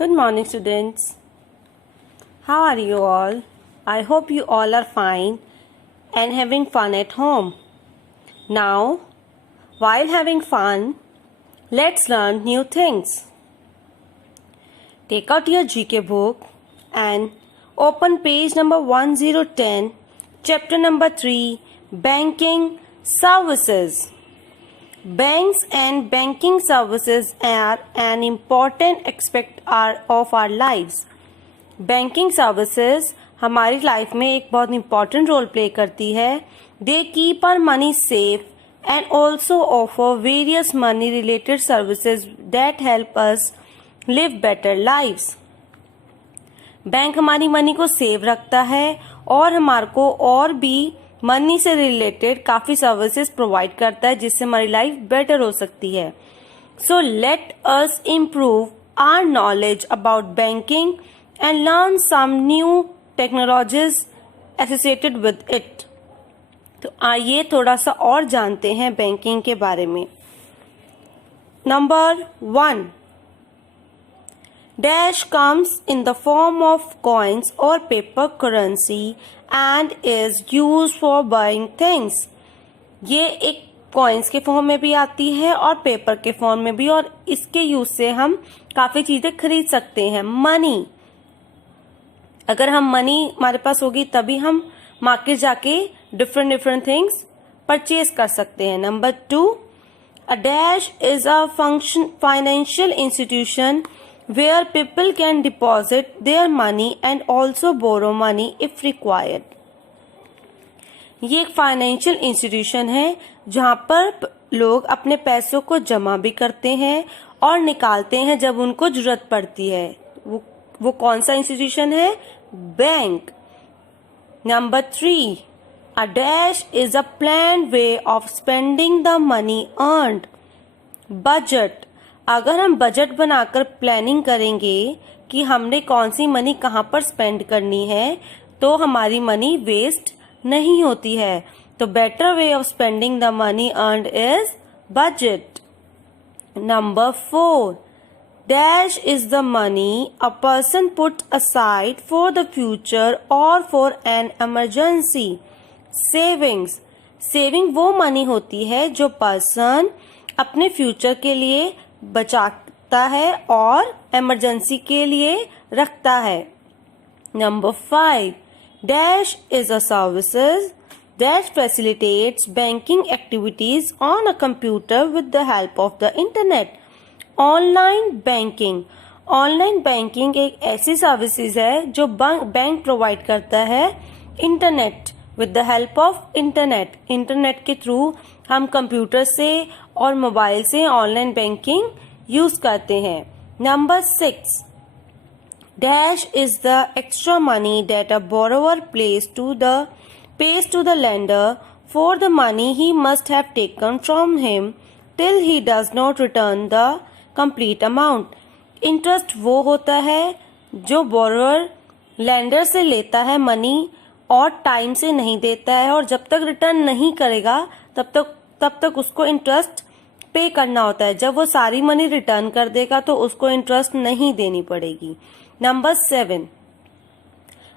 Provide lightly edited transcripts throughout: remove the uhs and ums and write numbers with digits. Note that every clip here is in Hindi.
Good morning, students. How are you all? I hope you all are fine and having fun at home. Now, while having fun, let's learn new things. Take out your GK book and open page number 1010, chapter number 3, Banking Services. Banks and banking services are an important aspect of our lives. Banking services हमारी लाइफ में एक बहुत इम्पॉर्टेंट रोल प्ले करती है. They keep our money safe and also offer various money related services that help us live better lives. Bank हमारी मनी को सेव रखता है और हमारे को और भी मनी से रिलेटेड काफी सर्विसेज प्रोवाइड करता है जिससे हमारी लाइफ बेटर हो सकती है. So let us improve our knowledge about banking and learn some new technologies associated with it. तो आइए थोड़ा सा और जानते हैं बैंकिंग के बारे में. Number 1, Dash comes in the form of coins or paper currency and is used for buying things. ये एक कॉइन्स के फॉर्म में भी आती है और पेपर के फॉर्म में भी, और इसके यूज से हम काफी चीजें खरीद सकते हैं. मनी, अगर हम मनी हमारे पास होगी तभी हम मार्केट जाके डिफरेंट थिंग्स परचेज कर सकते हैं. Number 2, a dash is a financial institution where people can deposit their money and also borrow money if required. ये एक फाइनेंशियल इंस्टीट्यूशन है जहां पर लोग अपने पैसों को जमा भी करते हैं और निकालते हैं जब उनको जरूरत पड़ती है. वो कौन सा इंस्टीट्यूशन है? Bank. Number 3, a dash is a planned way of spending the money earned. Budget, अगर हम बजट बनाकर प्लानिंग करेंगे कि हमने कौन सी मनी कहाँ पर स्पेंड करनी है तो हमारी मनी वेस्ट नहीं होती है. तो better way of spending the money earned is budget. Number 4, dash is the money a person put aside for the future और for an emergency. Savings, saving वो मनी होती है जो पर्सन अपने फ्यूचर के लिए बचाता है और इमरजेंसी के लिए रखता है. Number 5, dash is a services that facilitates banking activities on a computer with the help of the internet. Online banking, online banking एक ऐसी सर्विसेज है जो बैंक प्रोवाइड करता है internet with the help of internet. Internet के थ्रू हम कंप्यूटर से और मोबाइल से ऑनलाइन बैंकिंग यूज करते हैं. Number 6, dash is the extra money that a borrower pays to the lender for the money he must have taken from him till he does not return the complete amount. Interest वो होता है जो बोरोवर लेंडर से लेता है मनी और टाइम से नहीं देता है, और जब तक रिटर्न नहीं करेगा तब तक उसको इंटरेस्ट पे करना होता है. जब वो सारी मनी रिटर्न कर देगा तो उसको इंटरेस्ट नहीं देनी पड़ेगी. Number 7,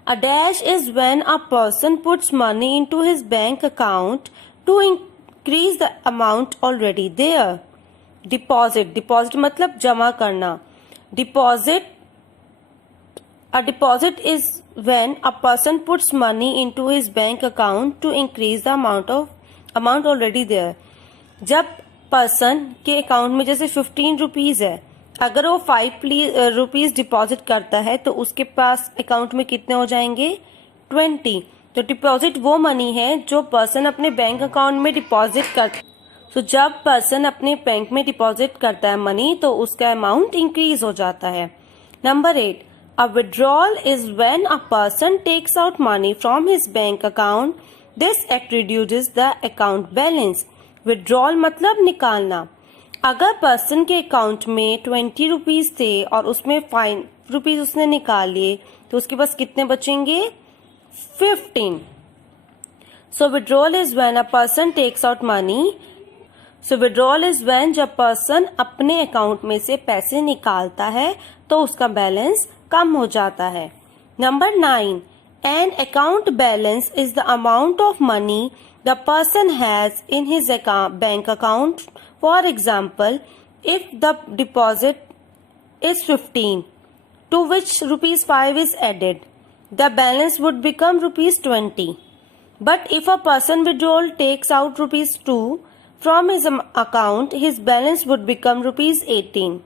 a dash is when a person puts money into his bank account to increase the amount already there. Deposit, deposit मतलब जमा करना. A deposit is when a person puts money into his bank account to increase the amount already there. जब पर्सन के अकाउंट में जैसे 15 रुपीज है, अगर वो 5 रुपीज डिपॉजिट करता है तो उसके पास अकाउंट में कितने हो जाएंगे? 20. तो डिपॉजिट वो मनी है जो पर्सन अपने बैंक अकाउंट में डिपॉजिट करता है. तो जब पर्सन अपने बैंक में डिपॉजिट करता है मनी तो उसका अमाउंट इंक्रीज हो जाता है. Number 8, a withdrawal is when a person takes out money from his bank account. This act reduces the account balance. Withdrawal मतलब निकालना. अगर पर्सन के अकाउंट में 20 रुपीज थे और उसमें 5 रुपीज उसने निकाल लिए तो उसके पास कितने बचेंगे? 15. So withdrawal is when a person takes out money so withdrawal is when जब पर्सन अपने अकाउंट में से पैसे निकालता है तो उसका बैलेंस कम हो जाता है। Number 9, an account balance is the amount of money the person has in his bank account. For example, if the deposit is 15, to which rupees 5 is added, the balance would become rupees 20. But if a person withdrawal takes out rupees 2 from his account, his balance would become rupees 18.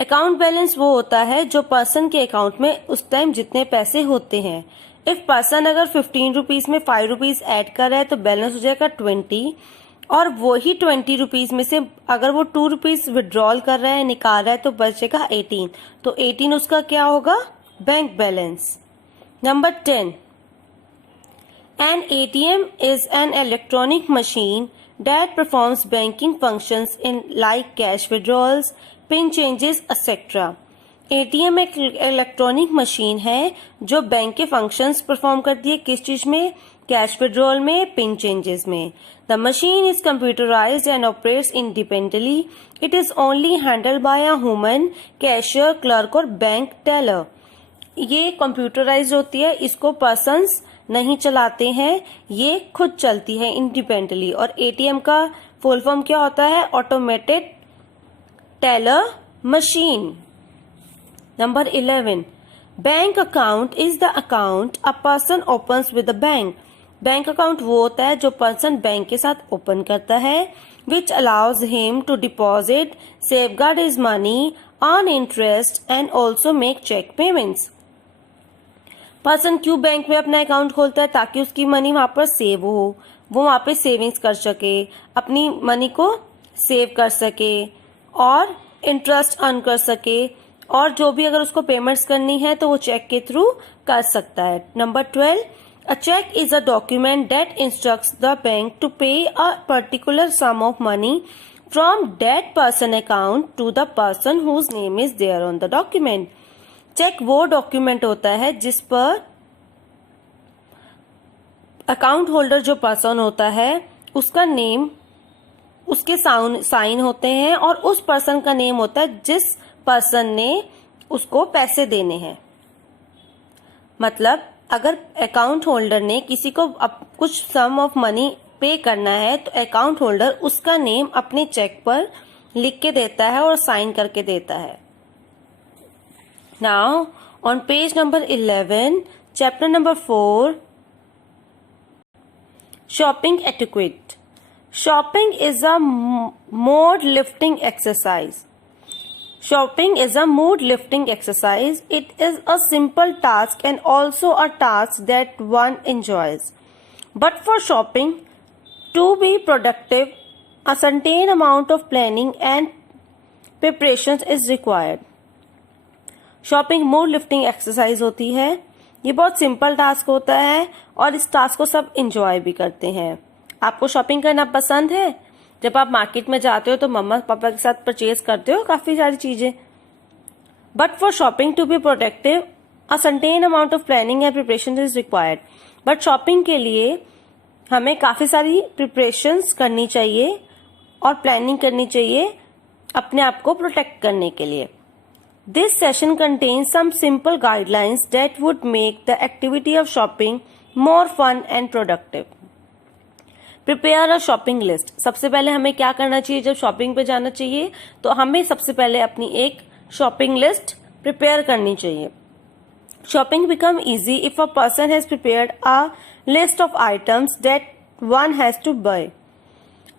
Account balance वो होता है जो पर्सन के अकाउंट में उस टाइम जितने पैसे होते हैं। इफ पर्सन अगर 15 रुपीज में 5 रुपीज ऐड कर रहा है तो बैलेंस हो जाएगा 20, और वही 20 रुपीज में से अगर वो 2 रुपीज विड्रॉल कर रहा है, निकाल रहा है, तो बचेगा 18। तो 18 उसका क्या होगा? Bank balance. Number 10, an ATM is an electronic machine that performs banking functions in like cash withdrawals, pin changes, etc. ATM एक इलेक्ट्रॉनिक मशीन है जो बैंक के फंक्शंस परफॉर्म करती है। किस चीज में? कैश विड्रॉल में, पिन चेंजेस में। The machine is computerised and operates independently. It is only handled by a human, cashier, clerk और बैंक टेलर। ये कंप्यूटराइज्ड होती है, इसको पर्सन्स नहीं चलाते हैं, ये खुद चलती है इंडिपेंडेंटली। और एटीएम का फुल फॉर्म क्या होता है? Automated teller machine. Number 11, bank account is the account a person opens with the bank. Bank account वो होता है जो पर्सन बैंक के साथ ओपन करता है, which allows him to deposit, safeguard his money, earn interest and also make cheque payments. Person क्यों बैंक में अपना अकाउंट खोलता है? ताकि उसकी मनी वहां पर सेव हो, वो वहां पे सेविंग्स कर सके, अपनी मनी को सेव कर सके और इंटरेस्ट अर्न कर सके, और जो भी अगर उसको पेमेंट्स करनी है तो वो चेक के थ्रू कर सकता है। Number 12, a cheque is a document that instructs the bank to pay a particular sum of money from that person account to the person whose name is there on the document. Cheque वो डॉक्यूमेंट होता है जिस पर अकाउंट होल्डर जो पर्सन होता है उसका नेम, उसके साइन होते हैं, और उस पर्सन का नेम होता है जिस पर्सन ने उसको पैसे देने हैं। मतलब अगर अकाउंट होल्डर ने किसी को कुछ सम ऑफ मनी पे करना है तो अकाउंट होल्डर उसका नेम अपने चेक पर लिख के देता है और साइन करके देता है। Now, on page number 11, chapter number 4, shopping etiquette. Shopping is a mood lifting exercise. Shopping is a mood lifting exercise. It is a simple task and also a task that one enjoys. But for shopping to be productive, a certain amount of planning and preparations is required. Shopping mood lifting exercise होती है। ये बहुत सिंपल टास्क होता है और इस टास्क को सब एंजॉय भी करते हैं। आपको शॉपिंग करना पसंद है? जब आप मार्केट में जाते हो तो मम्मा पापा के साथ परचेज करते हो काफी सारी चीजें। But for shopping to be productive a certain amount of planning and preparation is required. But shopping के लिए हमें काफी सारी प्रिपरेशंस करनी चाहिए और प्लानिंग करनी चाहिए अपने आप को प्रोटेक्ट करने के लिए। This session contains some simple guidelines that would make the activity of shopping more fun and productive. Prepare a shopping list. सबसे पहले हमें क्या करना चाहिए जब शॉपिंग पे जाना चाहिए? तो हमें सबसे पहले अपनी एक शॉपिंग लिस्ट प्रिपेयर करनी चाहिए। Shopping become easy if a person has prepared a list of items that one has to buy.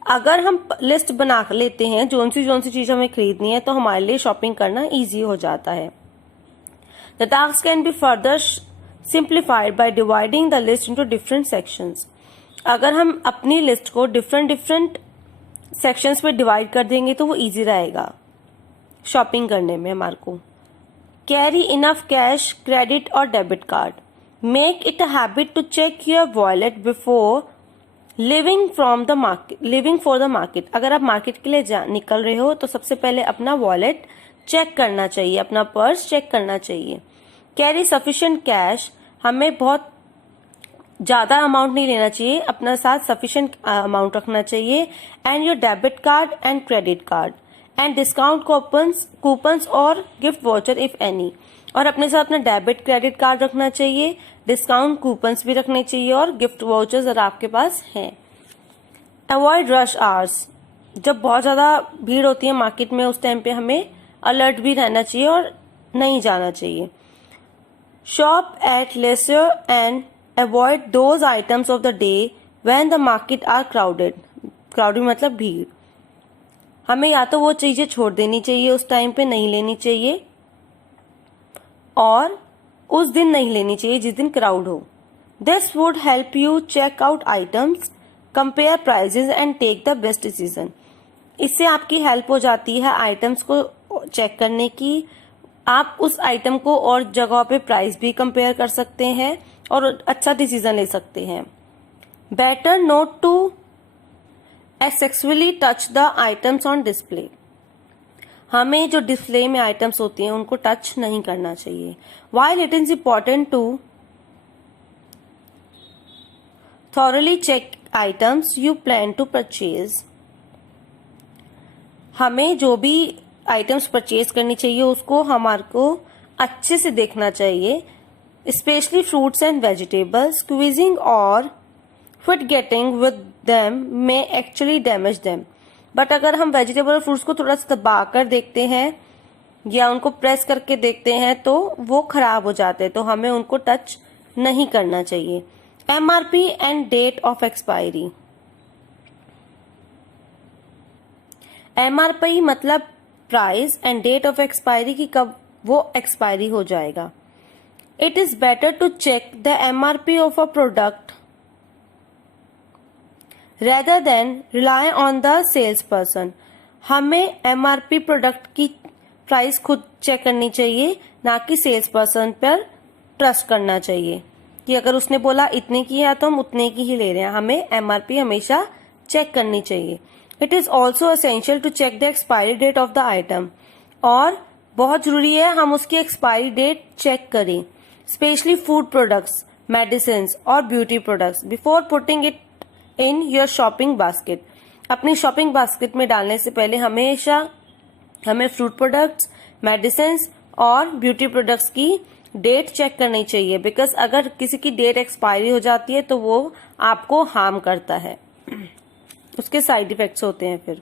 अगर हम लिस्ट बना लेते हैं जोन सी चीज हमें खरीदनी है तो हमारे लिए शॉपिंग करना इजी हो जाता है। The task can be further simplified by dividing the list into different sections. अगर हम अपनी लिस्ट को डिफरेंट सेक्शंस में डिवाइड कर देंगे तो वो इजी रहेगा शॉपिंग करने में हमारे को। कैरी इनफ कैश, क्रेडिट और debit card. Make it a habit to check your wallet before leaving for the market. अगर आप मार्केट के लिए निकल रहे हो तो सबसे पहले अपना वॉलेट चेक करना चाहिए, अपना पर्स चेक करना चाहिए। Carry sufficient cash. हमें बहुत ज़्यादा अमाउंट नहीं लेना चाहिए, अपना साथ सफिशिएंट अमाउंट रखना चाहिए। And your debit card and credit card and discount coupons और गिफ्ट वॉचर इफ एनी। और अपने साथ अपना डेबिट क्रेडिट कार्ड रखना चाहिए, डिस्काउंट कूपन्स भी रखने चाहिए और गिफ्ट वॉचर्स अगर आपके पास हैं। अवॉइड रश आवर्स, जब बहुत ज़्यादा भीड़ होती है मार्केट में उस टाइम पे हमें अलर्ट भी रहना चाहिए और नहीं जाना चाहिए। Shop at leisure and avoid those items of the day when the market are crowded. Crowded मतलब भीड़। हमें या तो वो चीजें छोड़ देनी चाहिए, उस टाइम पे नहीं लेनी चाहिए, और उस दिन नहीं लेनी चाहिए जिस दिन क्राउड हो। This would help you check out items, compare prices and take the best decision. इससे आपकी हेल्प हो जाती है आइटम्स को चेक करने की। आप उस आइटम को और जगहों पे प्राइस भी कंपेयर कर सकते हैं और अच्छा डिसीजन ले सकते हैं। Better not to excessively touch the items on display. हमें जो डिस्प्ले में आइटम्स होती हैं उनको टच नहीं करना चाहिए। While it is important to thoroughly check items you plan to purchase, हमें जो भी आइटम्स परचेज करनी चाहिए उसको हमारे को अच्छे से देखना चाहिए। Especially fruits and vegetables, squeezing और fidgeting with them may actually damage them. But अगर हम वेजिटेबल और फ्रूट्स को थोड़ा सा दबा कर देखते हैं या उनको प्रेस करके देखते हैं तो वो खराब हो जाते हैं, तो हमें उनको टच नहीं करना चाहिए। MRP and date of expiry. MRP मतलब price and date of expiry की कब वो एक्सपायरी हो जाएगा। It is better to check the MRP of a product rather than rely on the sales person. हमें MRP प्रोडक्ट की प्राइस खुद चेक करनी चाहिए, ना कि सेल्स पर्सन पर ट्रस्ट करना चाहिए कि अगर उसने बोला इतने की है तो हम उतने की ही ले रहे हैं। हमें MRP हमेशा चेक करनी चाहिए। It is also essential to check the expiry date of the item. और बहुत जरूरी है हम उसकी एक्सपायरी डेट चेक करें, स्पेशली फूड प्रोडक्ट्स, मेडिसिन और beauty products, before putting it in your shopping basket. अपनी शॉपिंग बास्केट में डालने से पहले हमेशा हमें फ्रूट प्रोडक्ट्स, मेडिसिन और ब्यूटी प्रोडक्ट्स की डेट चेक करनी चाहिए, बिकॉज अगर किसी की डेट एक्सपायरी हो जाती है तो वो आपको हार्म करता है, उसके साइड इफेक्ट्स होते हैं फिर।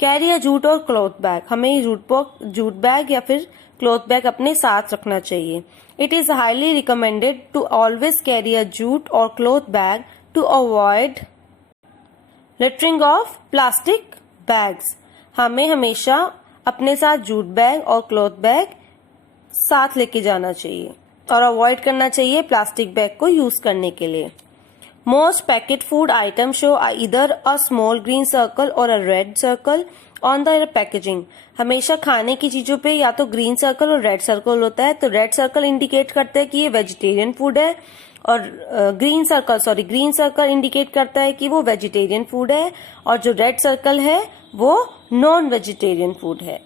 कैरी अ जूट और क्लॉथ बैग। हमें जूट बैग या फिर क्लॉथ बैग अपने साथ रखना चाहिए। It is highly recommended to always carry a jute और cloth bag to avoid littering of plastic bags. हमें हमेशा अपने साथ जूट बैग और क्लॉथ बैग साथ लेके जाना चाहिए और अवॉइड करना चाहिए प्लास्टिक बैग को यूज करने के लिए। Most packet food item show either a small green circle और a red circle on the packaging. हमेशा खाने की चीजों पे या तो ग्रीन सर्कल और रेड सर्कल होता है, तो रेड सर्कल इंडिकेट करता है कि ये वेजिटेरियन फूड है और ग्रीन सर्कल इंडिकेट करता है कि वो वेजिटेरियन फूड है, और जो रेड सर्कल है वो नॉन वेजिटेरियन फूड है।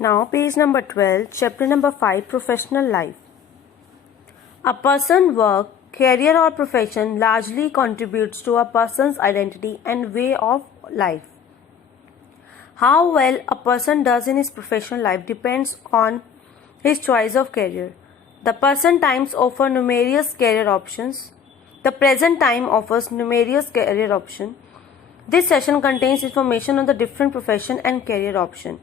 Now page number 12, chapter number 5, professional life. A person's work, career or profession largely contributes to a person's identity and way of life. How well a person does in his professional life depends on his choice of career. The present times offer numerous career options. The present time offers numerous career options. This session contains information on the different profession and career option.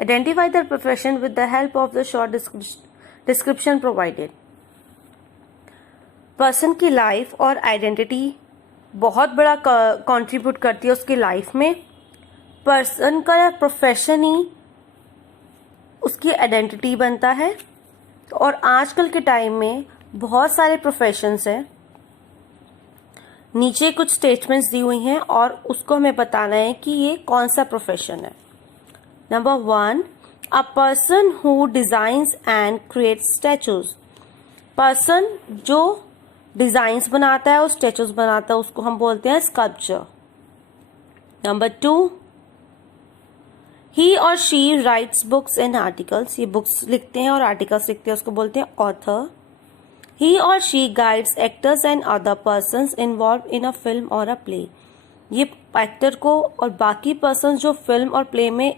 Identify the profession with the help of the short description provided. Person की लाइफ और आइडेंटिटी बहुत बड़ा कंट्रीब्यूट करती है उसकी लाइफ में। पर्सन का प्रोफेशन ही उसकी आइडेंटिटी बनता है। और आजकल के टाइम में बहुत सारे प्रोफेशंस हैं। नीचे कुछ स्टेटमेंट्स दी हुई हैं और उसको हमें बताना है कि ये कौन सा प्रोफेशन है। Number 1, a person who designs and creates statues. Person जो डिजाइन्स बनाता है और स्टैचूज बनाता है उसको हम बोलते हैं स्कल्पचर। नंबर 2, ही और she writes books and articles. ये बुक्स लिखते हैं और आर्टिकल्स लिखते हैं, उसको बोलते हैं ऑथर। ही और she guides actors and other persons involve in a film और अ प्ले। ये एक्टर को और बाकी पर्सन जो फिल्म और प्ले में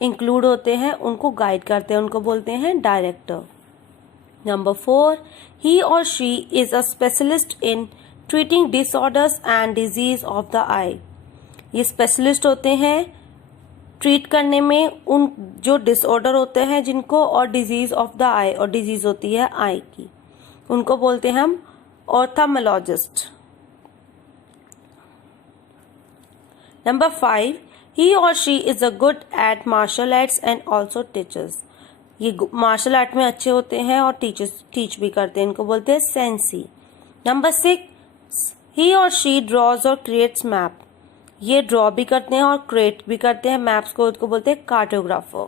इंक्लूड होते हैं उनको गाइड करते हैं, उनको बोलते हैं डायरेक्टर। नंबर 4, ही और she is a specialist in treating disorders and disease of the eye. ये स्पेशलिस्ट होते हैं ट्रीट करने में उन जो डिसऑर्डर होते हैं जिनको, और डिजीज ऑफ द आई, और डिजीज होती है आई की, उनको बोलते हैं हम ऑर्थोमोलॉजिस्ट। नंबर 5, ही और she is a good at martial arts and also teachers. ये मार्शल आर्ट में अच्छे होते हैं और टीच भी करते हैं, इनको बोलते हैं सेंसी। नंबर 6, ही और शी ड्रॉज और क्रिएट्स मैप। ये ड्रॉ भी करते हैं और क्रिएट भी करते हैं मैप्स को, इसको बोलते हैं कार्टोग्राफर।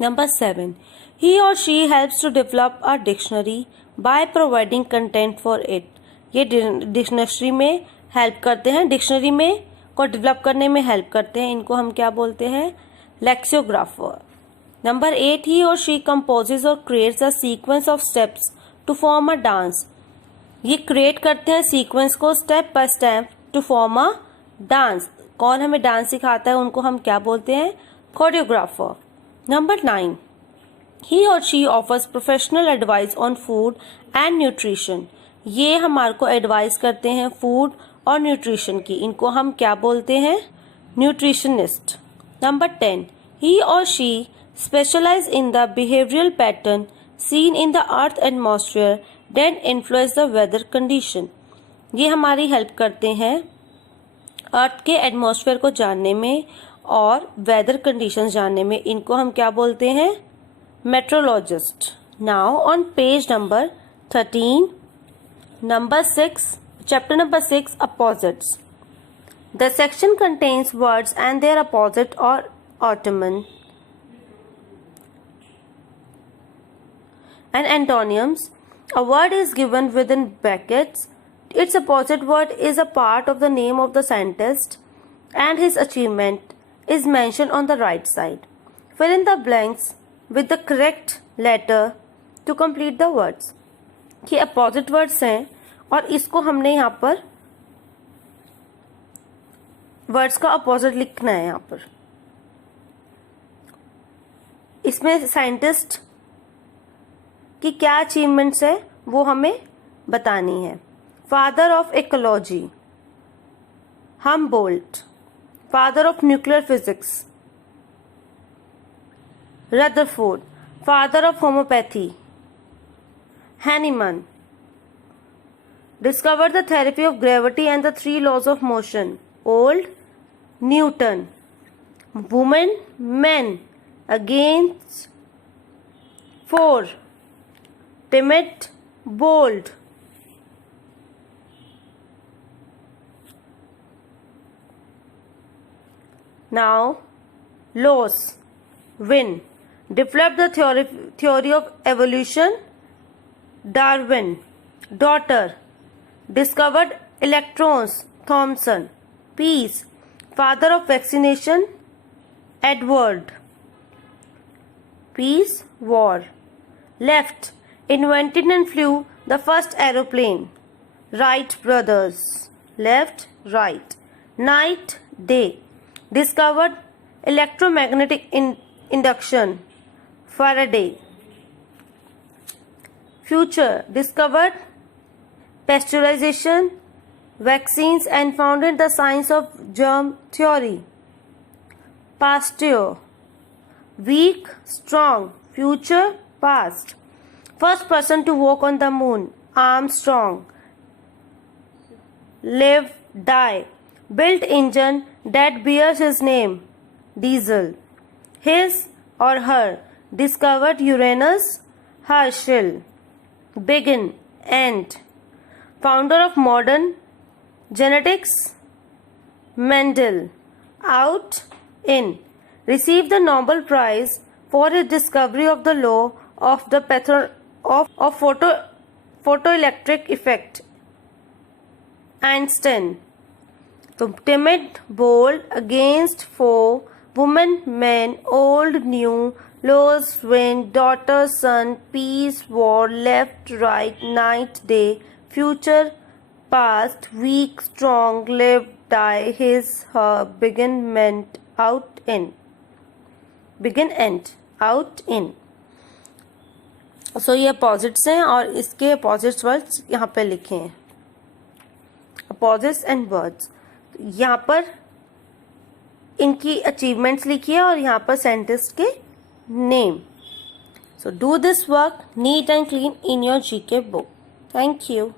नंबर 7, ही और she helps to develop a dictionary by providing content for it. ये डिक्शनरी में हेल्प करते हैं, डिक्शनरी में को डेवलप करने में हेल्प करते हैं, इनको हम क्या बोलते हैं, लेक्सियोग्राफर। नंबर 8, ही और शी कंपोजेस और creates a sequence of steps to form a dance. ये क्रिएट करते हैं सीक्वेंस को step by step to form a dance. कौन हमें डांस सिखाता है, उनको हम क्या बोलते हैं, कोरियोग्राफर। नंबर 9, ही और she offers professional advice on food and nutrition. ये हमारे को एडवाइस करते हैं फूड और न्यूट्रिशन की, इनको हम क्या बोलते हैं, न्यूट्रिशनिस्ट। नंबर 10, ही और she specialise in the behavioural pattern seen in the earth atmosphere that influence the weather condition. ये हमारी हेल्प करते हैं अर्थ के एटमॉस्फेयर को जानने में और वेदर कंडीशंस जानने में, इनको हम क्या बोलते हैं, metrologist. Now on page number 13, chapter number 6, opposites. The section contains words and their opposite or autonym and antonyms. A word is given within brackets. Its opposite word is a part of the name of the scientist and his achievement is mentioned on the right side. Fill in the blanks with the correct letter to complete the words. ये opposite words हैं और इसको हमने यहाँ पर वर्ड्स का अपोजिट लिखना है। यहाँ पर इसमें साइंटिस्ट की क्या अचीवमेंट्स है वो हमें बतानी है। Father of ecology Humboldt, father of nuclear physics Rutherford, father of homeopathy Hahnemann, discovered the therapy of gravity and the 3 laws of motion old Newton, women men against 4 timid bold, now laws win, developed the theory of evolution Darwin, daughter discovered electrons Thomson, peace, father of vaccination Edward, peace, war, left, invented and flew the first aeroplane Wright brothers, left, right, night, day, discovered electromagnetic induction Faraday, future, discovered pasteurization, vaccines and founded the science of germ theory. Pasteur, weak, strong, future, past. First person to walk on the moon, Armstrong. Live, die. Built engine that bears his name, Diesel. His or her, discovered Uranus, Herschel. Begin, end. Founder of modern genetics, Mendel. Out, in. Received the Nobel Prize for his discovery of the law of the photoelectric effect, Einstein. So, timid, bold, against, foe, woman, men, old, new, lows, wind, daughter, son, peace, war, left, right, night, day, future, past, weak, strong, live, die, his, her, begin, meant, out, in. Begin, end, out, in. सो ये अपोजिट्स हैं और इसके अपोजिट्स वर्ड्स यहाँ पे लिखे हैं, अपोजिट्स एंड वर्ड्स. यहाँ पर इनकी अचीवमेंट्स लिखी है और यहाँ पर साइंटिस्ट के name. So do this work neat and clean in your GK book. Thank you.